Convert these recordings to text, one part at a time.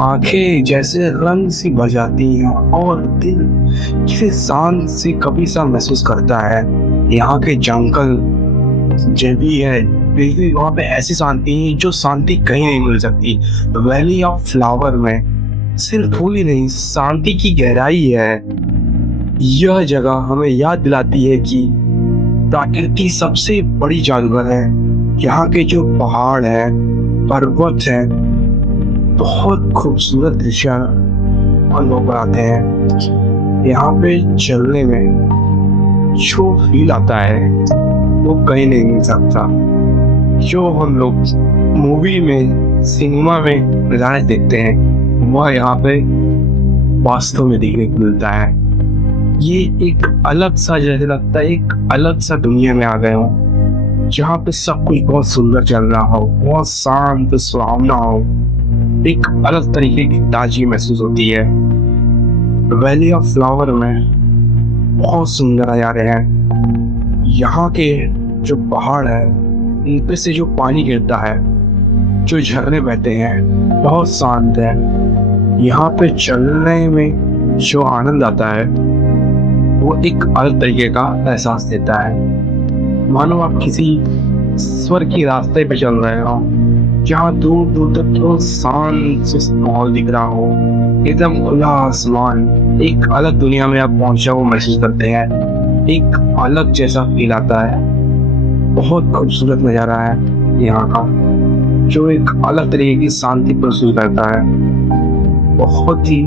आंखें जैसे रंग सी भर जाती हैं और दिल किसी शांत सी कभी सा महसूस करता है। यहाँ के जंगल जो भी है, बिल्कुल वहाँ पे ऐसी शांति है जो शांति कहीं नहीं मिल सकती। वैली ऑफ फ्लावर में सिर्फ फूल ही नहीं, शांति की गहराई है। यह जगह हमें याद दिलाती है कि प्रकृति सबसे बड़ी जानवर है। यहाँ के जो पहाड़ है, पर्वत है, बहुत खूबसूरत दृश्य अनुभव कराते हैं। यहाँ पे चलने में जो फील आता है वो कहीं नहीं मिल सकता। जो हम लोग मूवी में, सिनेमा में नज़ारे देखते हैं, वह यहाँ पे वास्तव में देखने को मिलता है। ये एक अलग सा, जैसे लगता है एक अलग सा दुनिया में आ गए हो, जहाँ पे सब कुछ बहुत सुंदर चल रहा हो, बहुत शांत सुहावना हो, एक अलग तरीके की ताजगी महसूस होती है। वैली ऑफ फ्लावर में बहुत सुंदर नज़ारे हैं। यहाँ के जो पहाड़ है, इन पे से जो पानी गिरता है, जो झरने बहते हैं, बहुत शांत है। यहाँ पे चलने में जो आनंद आता है वो एक अलग तरीके का एहसास देता है। मानो आप किसी स्वर्ग के रास्ते पे चल रहे हो, जहाँ दूर दूर तक तो शांत से माहौल दिख रहा हो, एकदम खुला आसमान। एक अलग दुनिया में आप पहुंचा हुआ महसूस करते हैं, एक अलग जैसा फील आता है। बहुत खूबसूरत नज़ारा है यहाँ का, जो एक अलग तरीके की शांति महसूस करता है। बहुत ही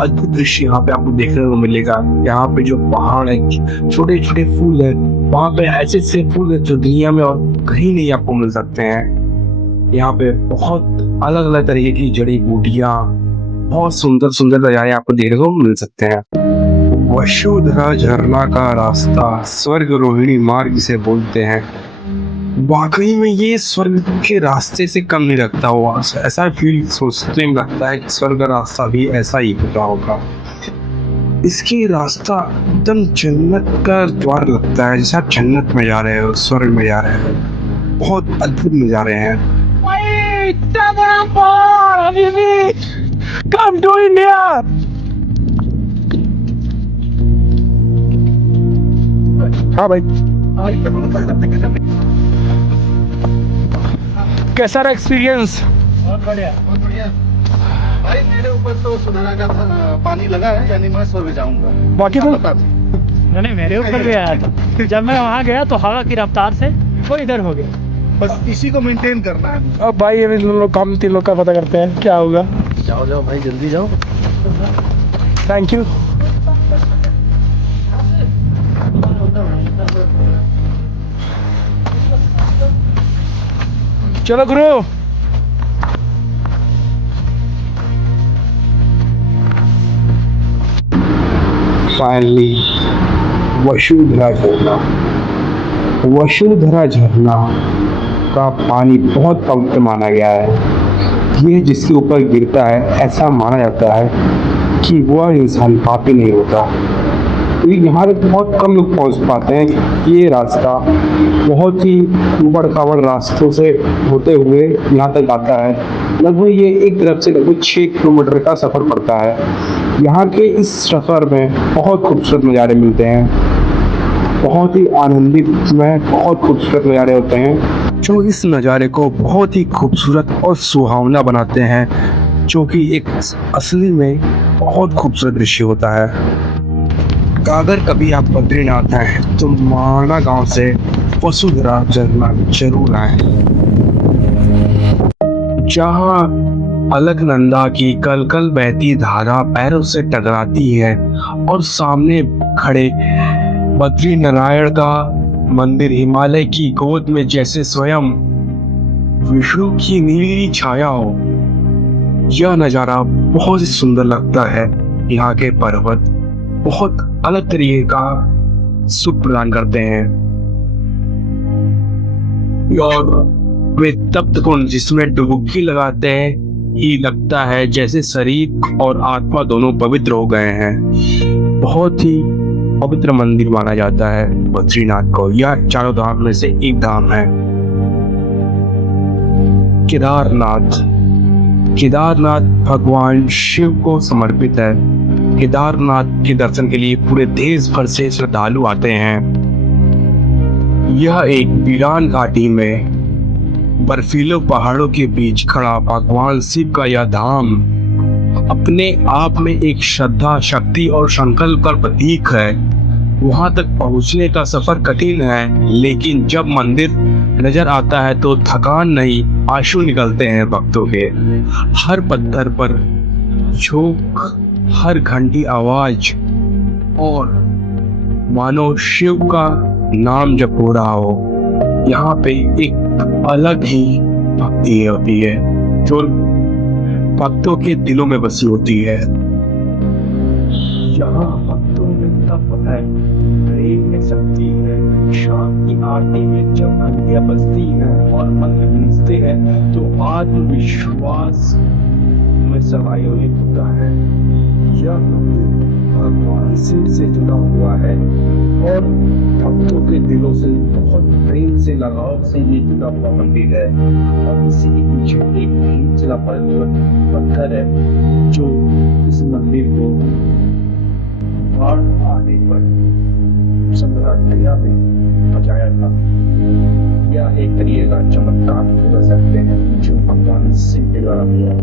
अद्भुत दृश्य यहाँ पे आपको देखने को मिलेगा। यहाँ पे जो पहाड़ है, छोटे छोटे फूल है, वहाँ पे ऐसे ऐसे फूल है जो दुनिया में और कहीं नहीं आपको मिल सकते हैं। यहाँ पे बहुत अलग अलग तरीके की जड़ी बूटियाँ, बहुत सुंदर सुंदर नज़ारे आपको देखने को मिल सकते हैं। वसुधरा झरना का रास्ता, स्वर्ग रोहिणी मार्ग जिसे बोलते हैं, वाकई में ये स्वर्ग के रास्ते से कम नहीं लगता हुआ। ऐसा फील सोचते में लगता है कि स्वर्ग का रास्ता भी ऐसा ही होता होगा। इसके रास्ता एकदम जन्नत का द्वार लगता है, जैसे आप जन्नत में जा रहे हो, स्वर्ग में जा रहे हो। बहुत अद्भुत नज़ारे हैं। Come to India! हाँ भाई, कैसा रहा एक्सपीरियंस? बहुत बढ़िया, बहुत बढ़िया। भाई मेरे ऊपर तो सुधारा का पानी लगा है, यानी मैं सो भी जाऊंगा। बाकी तो नहीं, मेरे ऊपर भी आया था। जब मैं वहाँ गया तो हवा की रफ्तार से वो इधर हो गया। बस इसी को मेंटेन करना है। अब भाई अभी लोग काम 3 लोग का पता करते हैं क्या होगा। जाओ जाओ भाई, जल्दी जाओ। Thank you. चलो गुरु। फाइनली वसुधरा झरना। वसुधरा झरना का पानी बहुत पवित्र माना गया है। ये जिसके ऊपर गिरता है, ऐसा माना जाता है कि वह इंसान पापी नहीं होता। यहाँ तक बहुत कम लोग पहुँच पाते हैं। ये रास्ता बहुत ही ऊबड़ खाबड़ रास्तों से होते हुए यहाँ तक आता है। लगभग ये एक तरफ से लगभग 6 किलोमीटर का सफ़र पड़ता है। यहाँ के इस सफ़र में बहुत खूबसूरत नज़ारे मिलते हैं, बहुत ही आनंदित में बहुत खूबसूरत नज़ारे होते हैं, जो इस नज़ारे को बहुत ही खूबसूरत और सुहावना बनाते हैं, जो कि एक असली में बहुत खूबसूरत दृश्य होता है। अगर कभी आप बद्रीनाथ हैं तो माना गांव से वसुधरा झरना जरूर आए, जहाँ अलकनंदा की कल कल बहती धारा पैरों से टकराती है और सामने खड़े बद्री नारायण का मंदिर हिमालय की गोद में जैसे स्वयं विष्णु की नीली छाया हो। यह नज़ारा बहुत ही सुंदर लगता है। यहाँ के पर्वत बहुत अलग तरीके का सुख प्रदान करते हैं और वे तप्त कुंड जिसमें डुबकी लगाते हैं, ये लगता है जैसे शरीर और आत्मा दोनों पवित्र हो गए हैं। बहुत ही पवित्र मंदिर माना जाता है बद्रीनाथ को। यह 4 धाम में से एक धाम है। केदारनाथ केदारनाथ भगवान शिव को समर्पित है। केदारनाथ के दर्शन के लिए पूरे देश भर से श्रद्धालु आते हैं। यह एक वीरान घाटी में बर्फीले पहाड़ों के बीच खड़ा भगवान शिव का यह धाम अपने आप में एक श्रद्धा, शक्ति और संकल्प का प्रतीक है। वहां तक पहुंचने का सफर कठिन है, लेकिन जब मंदिर नजर आता है तो थकान नहीं, आंसू निकलते हैं भक्तों के। हर पत्थर पर झोंक, हर घंटी आवाज और मानो शिव का नाम जप हो रहा हो। यहाँ पे एक अलग ही भक्ति होती है जो भक्तों के दिलों में बसी होती है। यहाँ भक्तों में तप है, प्रेम में शक्ति है, शाम की आरती में जब घंटियां बजती हैं और मंत्र गूंजते हैं तो आत्मविश्वास में समायोजित होता है। यह मंदिर भगवान शिव से जुड़ा हुआ है और भक्तों के दिलों से बहुत प्रेम से, लगाव से ये जुड़ा हुआ मंदिर है। और इसी के पीछे एक भीमशिला पत्थर है जो इस मंदिर को बाढ़ आने पर 1713 में बचाया था। यह एक तरीके का चमत्कार हो सकते हैं जो भगवान शिव के द्वारा हुआ।